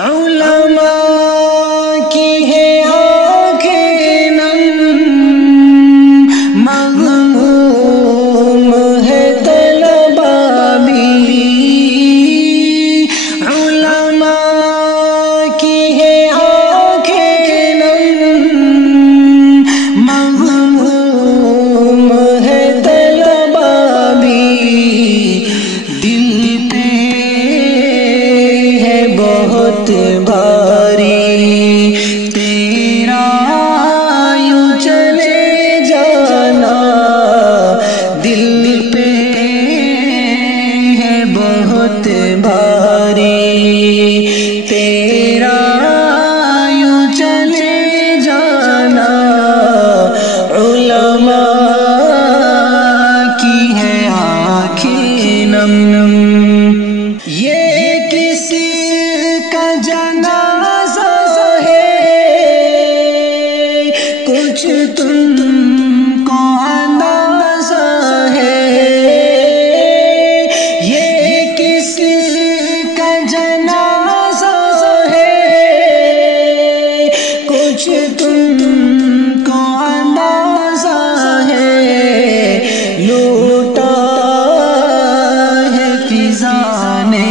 علماء کی ہے آنکھیں نم، مغموم ہے طلبا بھی، علماء کی ہے آنکھیں نم، مغموم ہے طلبا بھی، دل پہ ہے بہت بھاری تیرا یوں چلے جانا، دل پہ ہے بہت بھاری تیرا یوں چلے جانا، علماء کی ہے آنکھیں نم نم۔ یہ کسی کا جنازہ ہے، کچھ تم کو اندازہ ہے، یہ کسی کا جنازہ ہے، کچھ تم کو اندازہ ہے، لوٹا ہے فضا نے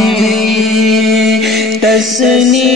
تسنی